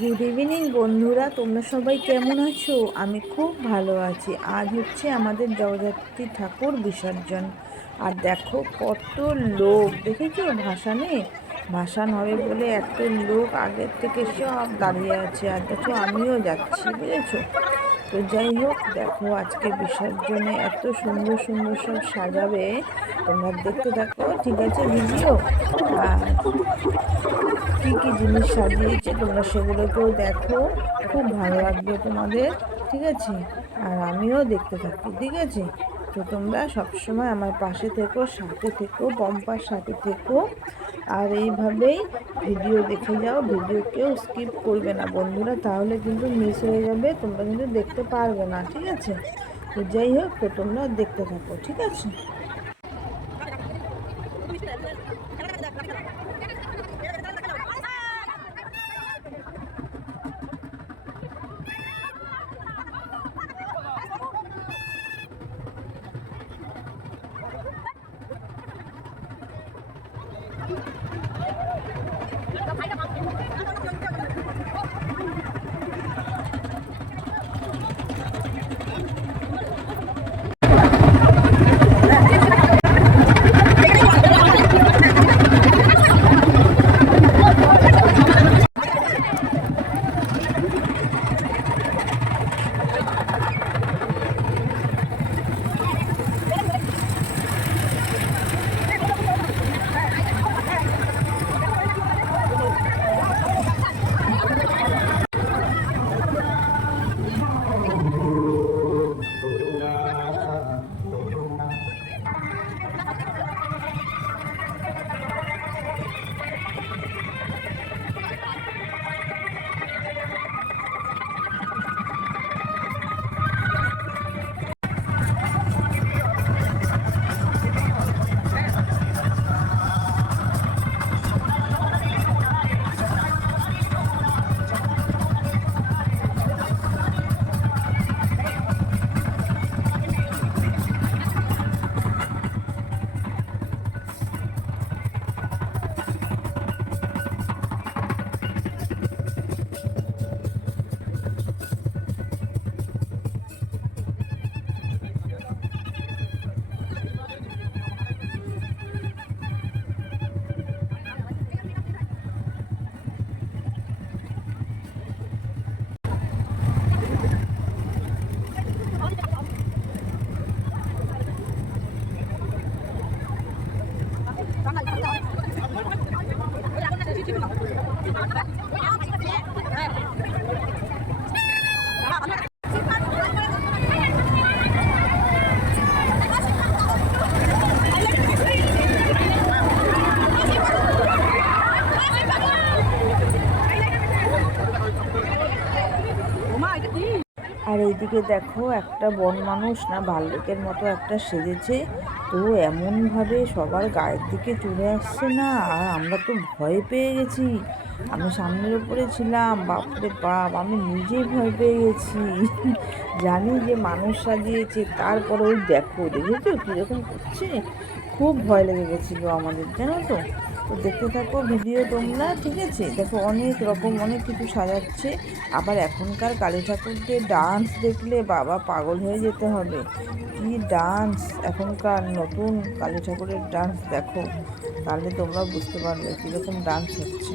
Good evening বন্ধুরা। তোমরা সবাই কেমন আছো? আমি খুব ভালো আছি। আজ হচ্ছে আমাদের জগদ্ধাত্রী ঠাকুর বিসর্জন। আর দেখো কত লোক। দেখেছ? ভাসানে ভাসান হবে বলে এত লোক আগের থেকে সব দাঁড়িয়ে আছে। আর দেখো আমিও যাচ্ছি, বুঝেছ? তো যাই হোক, দেখো আজকে বিসর্জনে এত সুন্দর সুন্দর সব সাজাবে। তোমরা দেখতে থাকো, ঠিক আছে ভিডিও কী কী জিনিস সাজিয়েছে তোমরা সেগুলোকেও দেখো। খুব ভালো লাগবে তোমাদের, ঠিক আছে? আর আমিও দেখতে থাকি, ঠিক আছে? তো তোমরা সবসময় আমার পাশে থেকো, সাথে থেকো, পম্পার সাথে থেকো। আর এইভাবেই ভিডিও দেখে যাও, ভিডিও কেউ স্কিপ করবে না বন্ধুরা, তাহলে কিন্তু মিস হয়ে যাবে, তোমরা কিন্তু দেখতে পারবে না, ঠিক আছে? তো যাই হোক, তো তোমরা দেখতে থাকো, ঠিক আছে? এইদিকে দেখো, একটা বন মানুষ না ভাল্লুকের মতো একটা সেজেছে। তো এমনভাবে সবার গায়ের দিকে চলে আসছে না, আর আমরা তো ভয় পেয়ে গেছি। আমি সামনের উপরে ছিলাম, বাপরে বাপ, আমি নিজেই ভয় পেয়ে গেছি। জানি যে মানুষ সাজিয়েছে তারপরে ওই দেখো, দেখেছ কীরকম করছে? খুব ভয় লেগে গেছিল আমাদের, জানো তো? তো দেখতে থাকো, ভিডিও তোমরা, ঠিক আছে? দেখো, অনেক রকম, অনেক কিছু সাজাচ্ছে। আবার এখনকার কালী ঠাকুরকে ডান্স দেখলে বাবা পাগল হয়ে যেতে হবে। কি ডান্স এখনকার নতুন কালী ঠাকুরের ডান্স দেখো। তাহলে তোমরা বুঝতে পারবে কীরকম ডান্স হচ্ছে।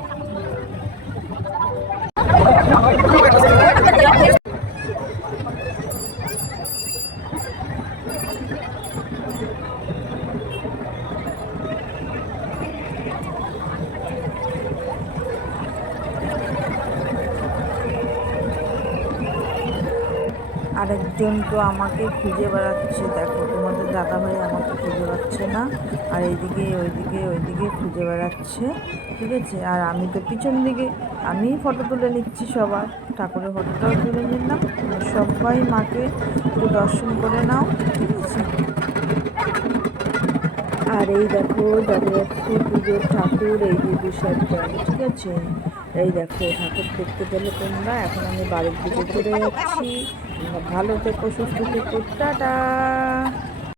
আরেকজন তো আমাকে খুঁজে বেড়াচ্ছে। দেখো, তোমাদের দাদাভাই আমাকে খুঁজে পাচ্ছে না। আর এইদিকে, ওইদিকে ওইদিকে খুঁজে বেড়াচ্ছে, ঠিক আছে? আর আমি তো পিছন দিকে, আমি ফটো তুলে নিচ্ছি সবার। ঠাকুরের ফটোটাও তুলে নিলাম। সবাই মাকে একটু দর্শন করে নাও, ঠিক আছে? আর এই দেখো জগদ্ধাত্রী পুজোর ঠাকুর, এই যে বিসর্জন ঠিক আছে? এই দেখো, ঠাকুর দেখতে পেলে তোমরা। এখন আমি বাড়ির দিকে চলে যাচ্ছি ভালো থেকো, সুস্থ থেকো। টাটা।